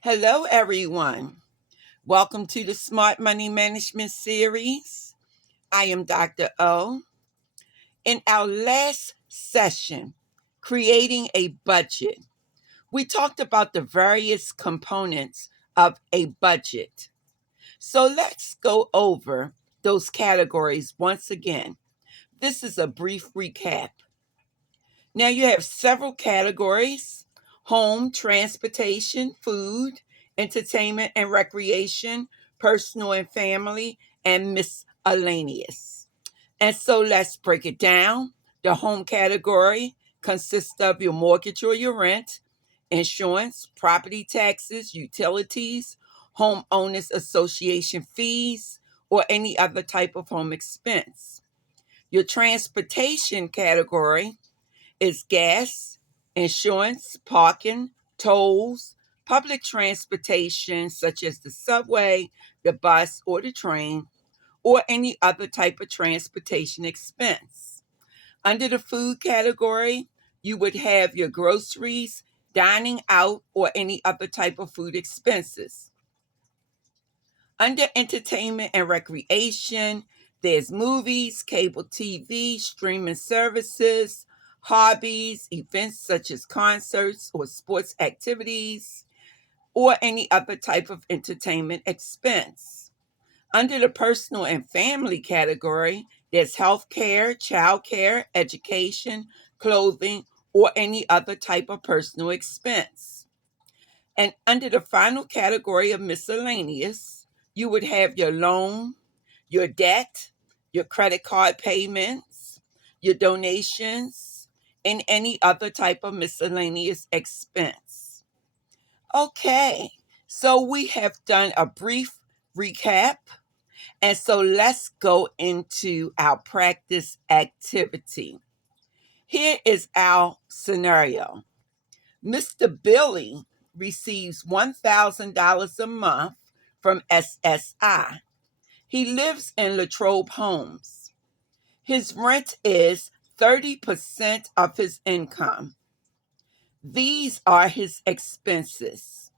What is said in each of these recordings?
Hello, everyone. Welcome to the Smart Money Management Series. I am Dr. O. In our last session, creating a budget, we talked about the various components of a budget. So let's go over those categories once again. This is a brief recap. Now, you have several categories: home, transportation, food, entertainment and recreation, personal and family, and miscellaneous. And so let's break it down. The home category consists of your mortgage or your rent, insurance, property taxes, utilities, homeowners association fees, or any other type of home expense. Your transportation category is gas, insurance, parking, tolls, public transportation such as the subway, the bus, or the train, or any other type of transportation expense. Under the food category, you would have your groceries, dining out, or any other type of food expenses. Under entertainment and recreation, there's movies, cable TV, streaming services, hobbies, events such as concerts or sports activities, or any other type of entertainment expense. Under the personal and family category, there's health care, child care, education, clothing, or any other type of personal expense. And under the final category of miscellaneous, you would have your loan, your debt, your credit card payments, your donations, and any other type of miscellaneous expense. Okay, so we have done a brief recap. And so let's go into our practice activity. Here is our scenario. Mr. Billy receives $1,000 a month from SSI. He lives in Latrobe Homes. His rent is 30% of his income. These are his expenses.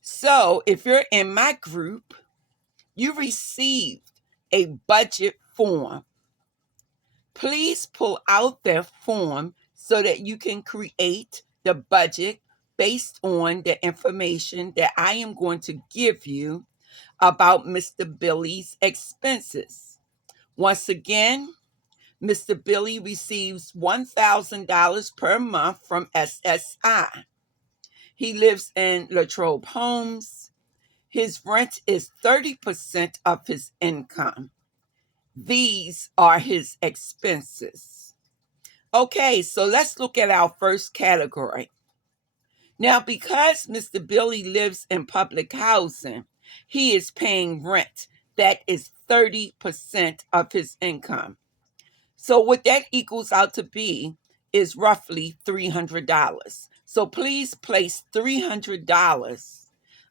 So if you're in my group, you received a budget form. Please pull out that form so that you can create the budget based on the information that I am going to give you about Mr. Billy's expenses. Once again, Mr. Billy receives $1,000 per month from SSI. He lives in Latrobe Homes. His rent is 30% of his income. These are his expenses. Okay, so let's look at our first category. Now, because Mr. Billy lives in public housing, he is paying rent. That is 30% of his income. So, what that equals out to be is roughly $300. So, please place $300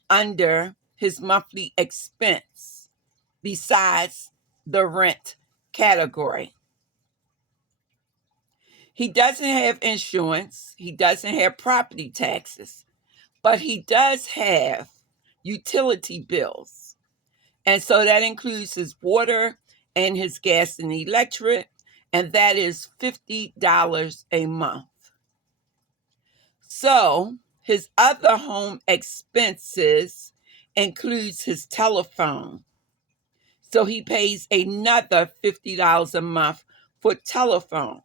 under his monthly expense besides the rent category. He doesn't have insurance, he doesn't have property taxes, but he does have utility bills. And so that includes his water and his gas and electric, and that is $50 a month. So his other home expenses includes his telephone. So he pays another $50 a month for telephone.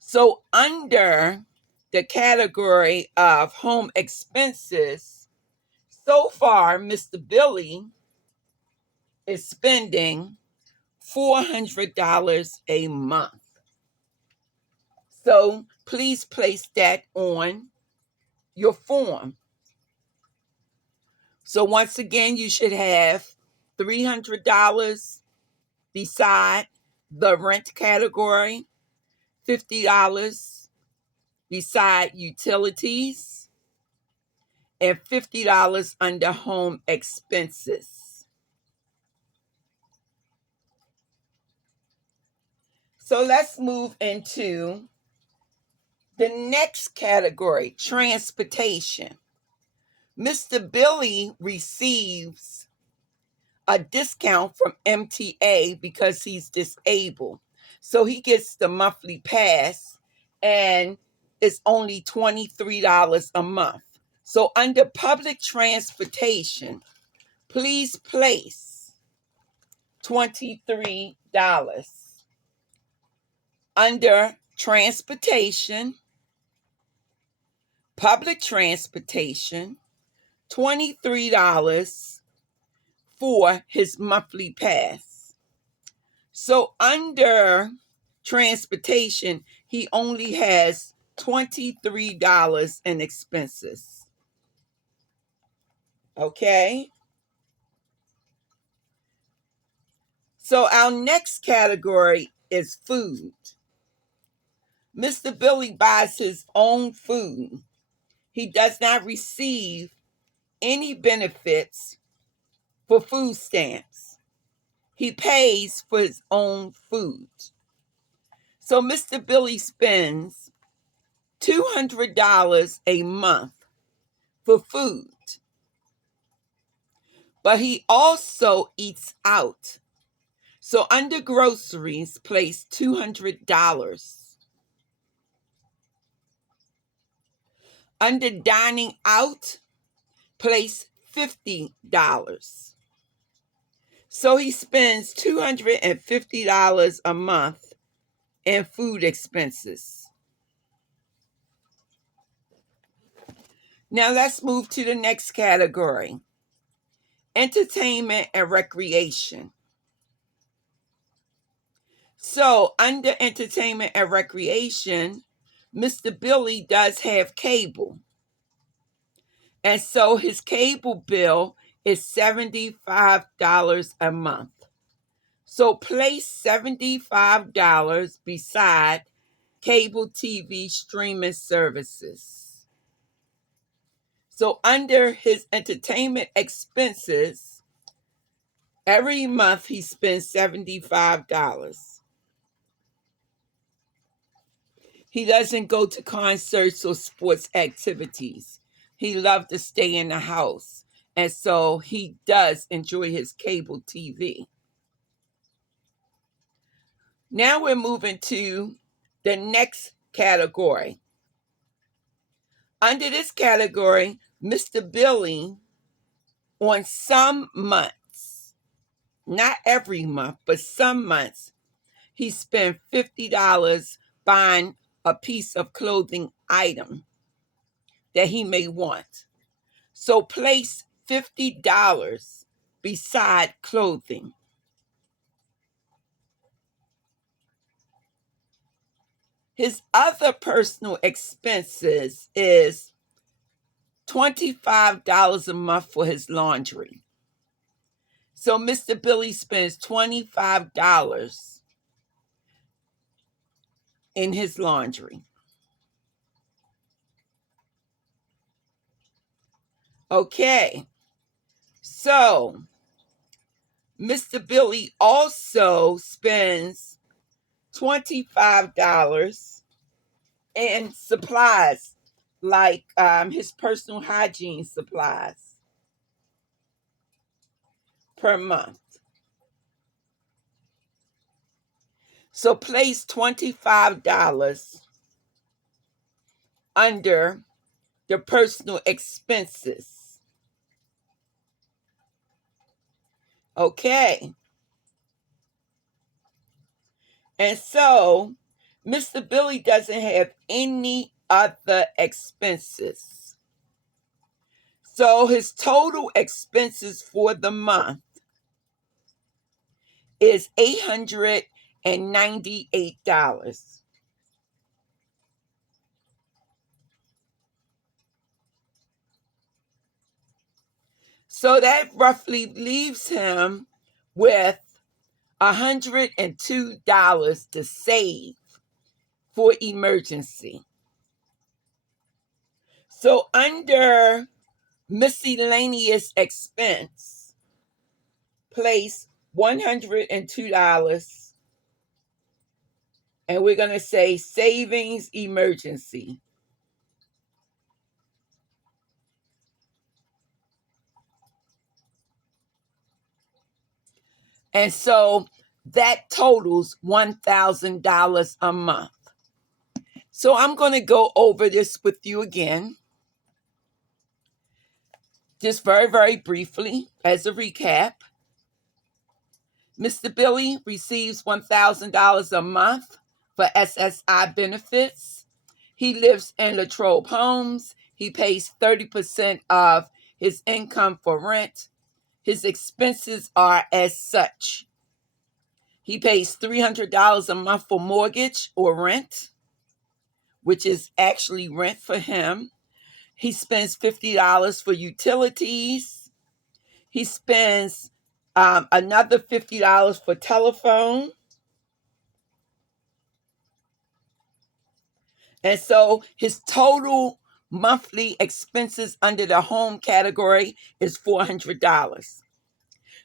So under the category of home expenses, so far Mr. Billy is spending $400 a month. So please place that on your form. So once again, you should have $300 beside the rent category, $50 beside utilities, and $50 under home expenses. So let's move into the next category, transportation. Mr. Billy receives a discount from MTA because he's disabled. So he gets the monthly pass, and it's only $23 a month. So under public transportation, please place $23. Under transportation, public transportation, $23 for his monthly pass. So under transportation, he only has $23 in expenses. Okay? So our next category is food. Mr. Billy buys his own food. He does not receive any benefits for food stamps. He pays for his own food. So Mr. Billy spends $200 a month for food, but he also eats out. So under groceries, place $200. Under dining out, place $50. So he spends $250 a month in food expenses. Now let's move to the next category: entertainment and recreation. So under entertainment and recreation, Mr. Billy does have cable. And so his cable bill is $75 a month. So place $75 beside cable TV streaming services. So under his entertainment expenses, every month he spends $75. He doesn't go to concerts or sports activities. He loves to stay in the house. And so he does enjoy his cable TV. Now we're moving to the next category. Under this category, Mr. Billy, on some months, not every month, but some months, he spent $50 buying a piece of clothing item that he may want. So place $50 beside clothing. His other personal expenses is $25 a month for his laundry. So Mr. Billy spends $25 in his laundry. Okay, so Mr. Billy also spends $25 in supplies, like his personal hygiene supplies, per month. So place $25 under the personal expenses. Okay. And so Mr. Billy doesn't have any other expenses. So his total expenses for the month is $898. So that roughly leaves him with $102 to save for emergency. So under miscellaneous expense, place $102, and we're going to say savings emergency. And so that totals $1,000 a month. So I'm going to go over this with you again, just very, very briefly as a recap. Mr. Billy receives $1,000 a month for SSI benefits. He lives in Latrobe Homes. He pays 30% of his income for rent. His expenses are as such. He pays $300 a month for mortgage or rent, which is actually rent for him. He spends $50 for utilities. He spends another $50 for telephone. And so his total monthly expenses under the home category is $400.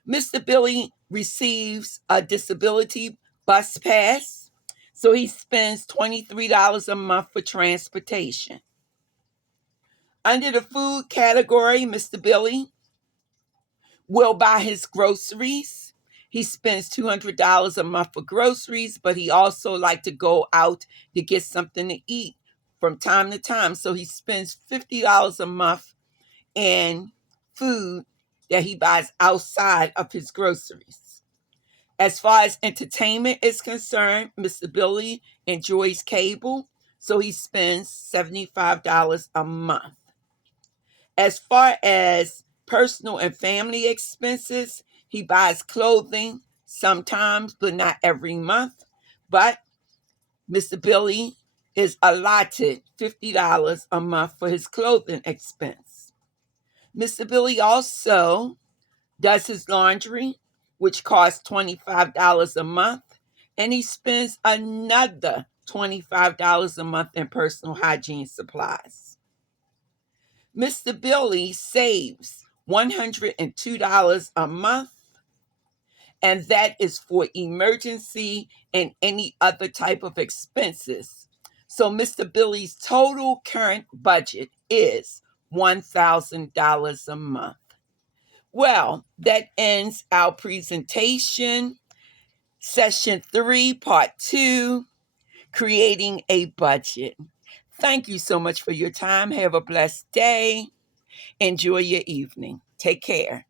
Mr. Billy receives a disability bus pass, so he spends $23 a month for transportation. Under the food category, Mr. Billy will buy his groceries. He spends $200 a month for groceries, but he also like to go out to get something to eat from time to time. So he spends $50 a month in food that he buys outside of his groceries. As far as entertainment is concerned, Mr. Billy enjoys cable, so he spends $75 a month. As far as personal and family expenses, he buys clothing sometimes, but not every month. But Mr. Billy is allotted $50 a month for his clothing expense. Mr. Billy also does his laundry, which costs $25 a month, and he spends another $25 a month in personal hygiene supplies. Mr. Billy saves $102 a month, and that is for emergency and any other type of expenses. So Mr. Billy's total current budget is $1,000 a month. Well, that ends our presentation, session 3, part 2, creating a budget. Thank you so much for your time. Have a blessed day. Enjoy your evening. Take care.